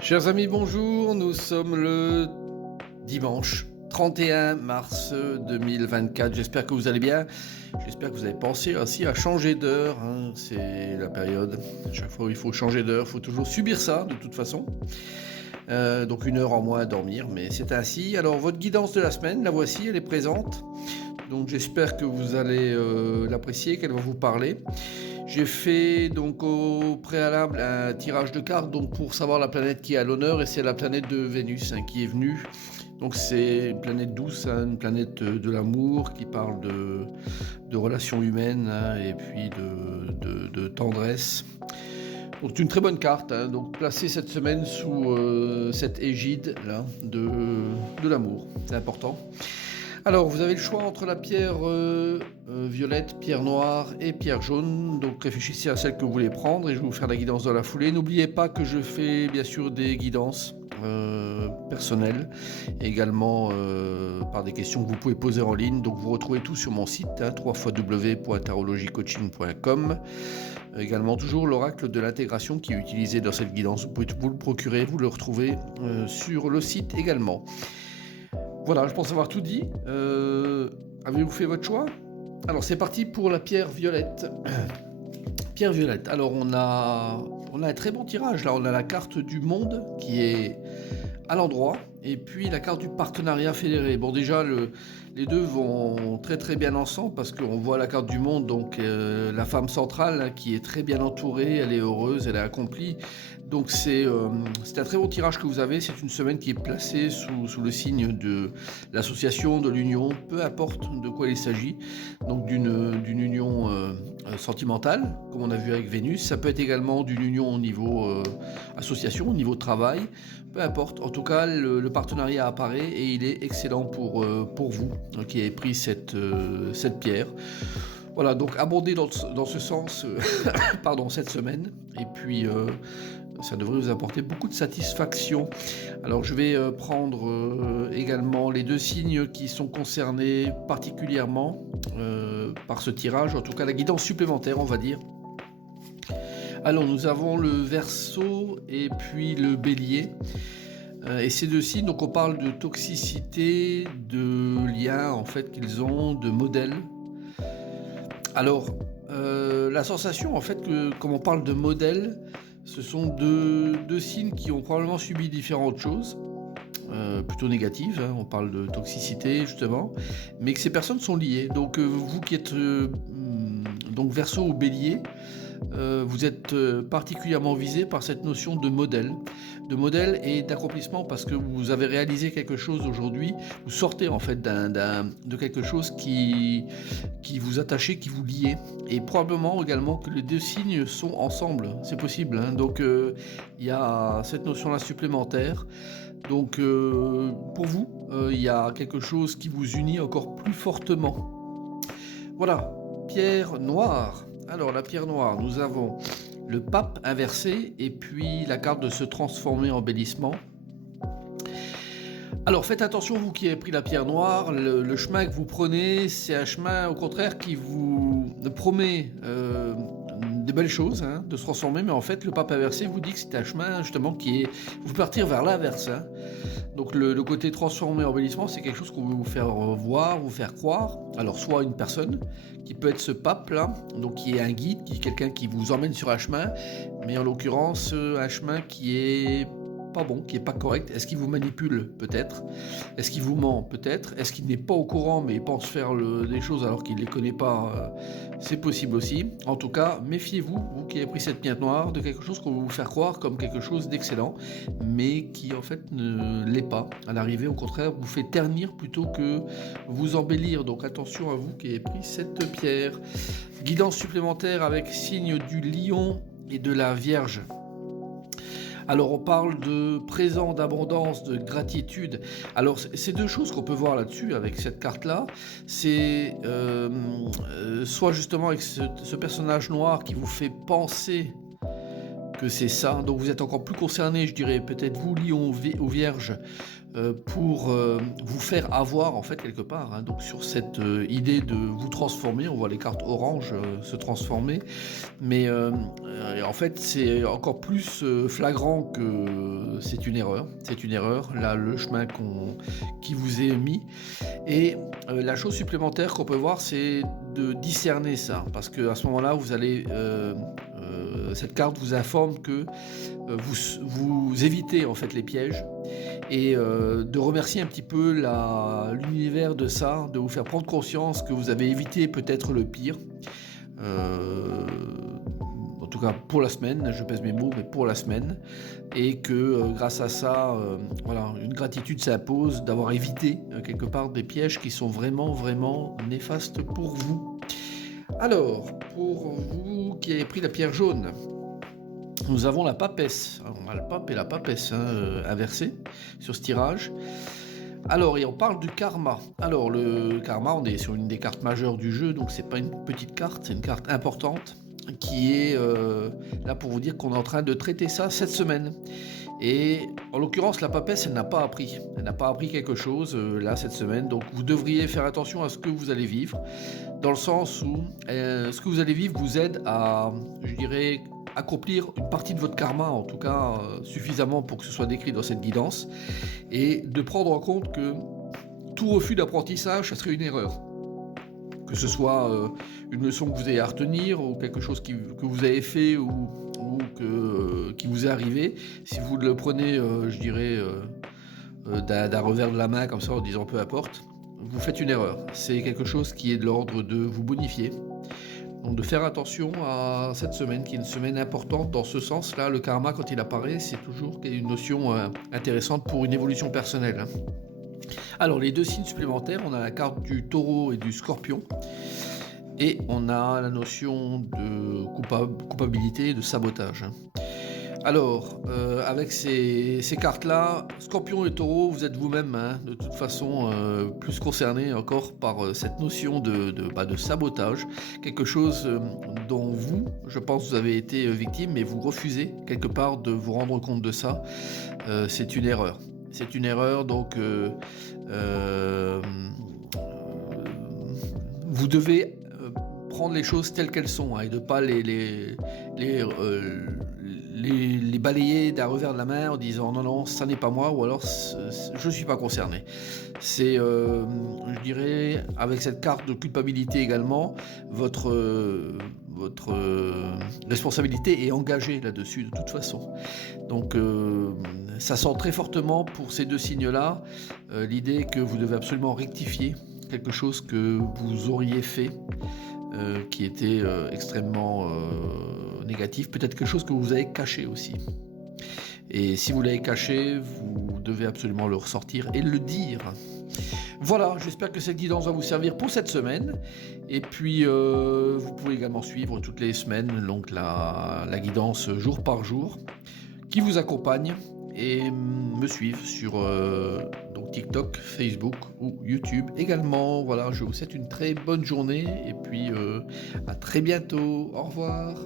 Chers amis, bonjour, nous sommes le dimanche 31 mars 2024, j'espère que vous allez bien, j'espère que vous avez pensé aussi à changer d'heure, c'est la période, à chaque fois il faut changer d'heure, il faut toujours subir ça de toute façon, donc une heure en moins à dormir, mais c'est ainsi. Alors votre guidance de la semaine, la voici, elle est présente, donc j'espère que vous allez l'apprécier, qu'elle va vous parler. J'ai fait donc au préalable un tirage de cartes donc pour savoir la planète qui est à l'honneur, et c'est la planète de Vénus qui est venue. Donc c'est une planète douce, une planète de l'amour qui parle de relations humaines et puis de tendresse. Donc c'est une très bonne carte, donc placée cette semaine sous cette égide là de l'amour, c'est important. Alors, vous avez le choix entre la pierre violette, pierre noire et pierre jaune. Donc, réfléchissez à celle que vous voulez prendre et je vais vous faire la guidance dans la foulée. N'oubliez pas que je fais bien sûr des guidances personnelles, et également par des questions que vous pouvez poser en ligne. Donc, vous retrouvez tout sur mon site, www.tarologicoaching.com. Également, toujours l'oracle de l'intégration qui est utilisé dans cette guidance. Vous pouvez vous le procurer, vous le retrouvez sur le site également. Voilà, je pense avoir tout dit. Avez-vous fait votre choix? Alors c'est parti pour la pierre violette. Pierre violette. Alors on a un très bon tirage. Là, on a la carte du monde qui est à l'endroit, et puis la carte du partenariat fédéré. Bon, déjà les deux vont très très bien ensemble parce qu'on voit la carte du monde, donc la femme centrale qui est très bien entourée, elle est heureuse, elle est accomplie. Donc c'est un très bon tirage que vous avez. C'est une semaine qui est placée sous le signe de l'association, de l'union, peu importe de quoi il s'agit. Donc d'une union sentimentale, comme on a vu avec Vénus. Ça peut être également d'une union au niveau association, au niveau travail, peu importe. En tout cas, le partenariat apparaît et il est excellent pour vous qui avez pris cette pierre. Voilà, donc abondez dans ce sens pardon, cette semaine. Et puis ça devrait vous apporter beaucoup de satisfaction. Alors je vais prendre également les deux signes qui sont concernés particulièrement par ce tirage, en tout cas la guidance supplémentaire on va dire. Alors nous avons le Verseau et puis le Bélier. Et ces deux signes, donc on parle de toxicité, de liens en fait qu'ils ont, de modèles. Alors la sensation en fait que comme on parle de modèles, ce sont deux signes qui ont probablement subi différentes choses, plutôt négatives, on parle de toxicité justement, mais que ces personnes sont liées. Donc vous qui êtes donc Verseau ou Bélier, vous êtes particulièrement visé par cette notion de modèle et d'accomplissement, parce que vous avez réalisé quelque chose aujourd'hui, vous sortez en fait de quelque chose qui vous attachait, qui vous liait, et probablement également que les deux signes sont ensemble, c'est possible, donc il y a cette notion là supplémentaire. Donc pour vous, il y a quelque chose qui vous unit encore plus fortement. Voilà, pierre noire. Alors la pierre noire, nous avons le pape inversé et puis la carte de se transformer en embellissement. Alors faites attention, vous qui avez pris la pierre noire, le chemin que vous prenez, c'est un chemin au contraire qui vous promet des belles choses, de se transformer, mais en fait le pape inversé vous dit que c'est un chemin justement qui est, vous partir vers l'inverse. Donc le côté transformé en embellissement, c'est quelque chose qu'on veut vous faire voir, vous faire croire. Alors soit une personne qui peut être ce pape là, donc qui est un guide, qui est quelqu'un qui vous emmène sur un chemin, mais en l'occurrence un chemin qui est pas bon, qui est pas correct. Est-ce qu'il vous manipule? Peut-être. Est-ce qu'il vous ment? Peut-être. Est-ce qu'il n'est pas au courant mais il pense faire des choses alors qu'il ne les connaît pas? C'est possible aussi. En tout cas, méfiez-vous, vous qui avez pris cette pierre noire, de quelque chose qu'on veut vous faire croire comme quelque chose d'excellent, mais qui en fait ne l'est pas. À l'arrivée, au contraire, vous fait ternir plutôt que vous embellir. Donc attention à vous qui avez pris cette pierre. Guidance supplémentaire avec signe du lion et de la Vierge. Alors on parle de présent, d'abondance, de gratitude. Alors c'est deux choses qu'on peut voir là-dessus avec cette carte-là. C'est soit justement avec ce personnage noir qui vous fait penser que c'est ça. Donc vous êtes encore plus concerné, je dirais, peut-être vous, lion ou vierge, pour vous faire avoir en fait quelque part, hein. Donc sur cette idée de vous transformer, on voit les cartes orange se transformer, mais en fait c'est encore plus flagrant que c'est une erreur, là le chemin qui vous est mis. Et la chose supplémentaire qu'on peut voir, c'est de discerner ça, parce que à ce moment-là vous allez cette carte vous informe que vous évitez en fait les pièges, et de remercier un petit peu l'univers de ça, de vous faire prendre conscience que vous avez évité peut-être le pire. En tout cas pour la semaine, je pèse mes mots, mais pour la semaine, et que grâce à ça, voilà, une gratitude s'impose d'avoir évité quelque part des pièges qui sont vraiment, vraiment néfastes pour vous. Alors, pour vous qui avez pris la pierre jaune, nous avons la papesse. Alors, on a le pape et la papesse inversés sur ce tirage. Alors, et on parle du karma. Alors, le karma, on est sur une des cartes majeures du jeu, donc c'est pas une petite carte, c'est une carte importante qui est là pour vous dire qu'on est en train de traiter ça cette semaine. Et en l'occurrence, la papesse, elle n'a pas appris. Elle n'a pas appris quelque chose là cette semaine. Donc vous devriez faire attention à ce que vous allez vivre, dans le sens où ce que vous allez vivre vous aide à, je dirais, accomplir une partie de votre karma, en tout cas suffisamment pour que ce soit décrit dans cette guidance, et de prendre en compte que tout refus d'apprentissage, ça serait une erreur. Que ce soit une leçon que vous avez à retenir, ou quelque chose que vous avez fait, ou qui vous est arrivé, si vous le prenez, je dirais, d'un revers de la main, comme ça, en disant peu importe, vous faites une erreur. C'est quelque chose qui est de l'ordre de vous bonifier. Donc de faire attention à cette semaine, qui est une semaine importante dans ce sens-là. Le karma, quand il apparaît, c'est toujours une notion intéressante pour une évolution personnelle. Alors les deux signes supplémentaires, on a la carte du taureau et du scorpion, et on a la notion de culpabilité et de sabotage. Alors, avec ces cartes-là, Scorpion et Taureau, vous êtes vous-même, hein, de toute façon, plus concerné encore par cette notion de sabotage, quelque chose dont vous, je pense, vous avez été victime, mais vous refusez quelque part de vous rendre compte de ça. C'est une erreur. C'est une erreur, donc vous devez prendre les choses telles qu'elles sont, hein, et de ne pas les balayer d'un revers de la main en disant non, ça n'est pas moi, ou alors je ne suis pas concerné. C'est, je dirais, avec cette carte de culpabilité également, votre responsabilité est engagée là-dessus de toute façon. Donc ça sent très fortement pour ces deux signes-là l'idée que vous devez absolument rectifier quelque chose que vous auriez fait, qui était extrêmement négatif, peut-être quelque chose que vous avez caché aussi. Et si vous l'avez caché, vous devez absolument le ressortir et le dire. Voilà, j'espère que cette guidance va vous servir pour cette semaine. Et puis, vous pouvez également suivre toutes les semaines donc la guidance jour par jour qui vous accompagne, et me suivre sur donc TikTok, Facebook ou YouTube également. Voilà, je vous souhaite une très bonne journée et puis à très bientôt. Au revoir.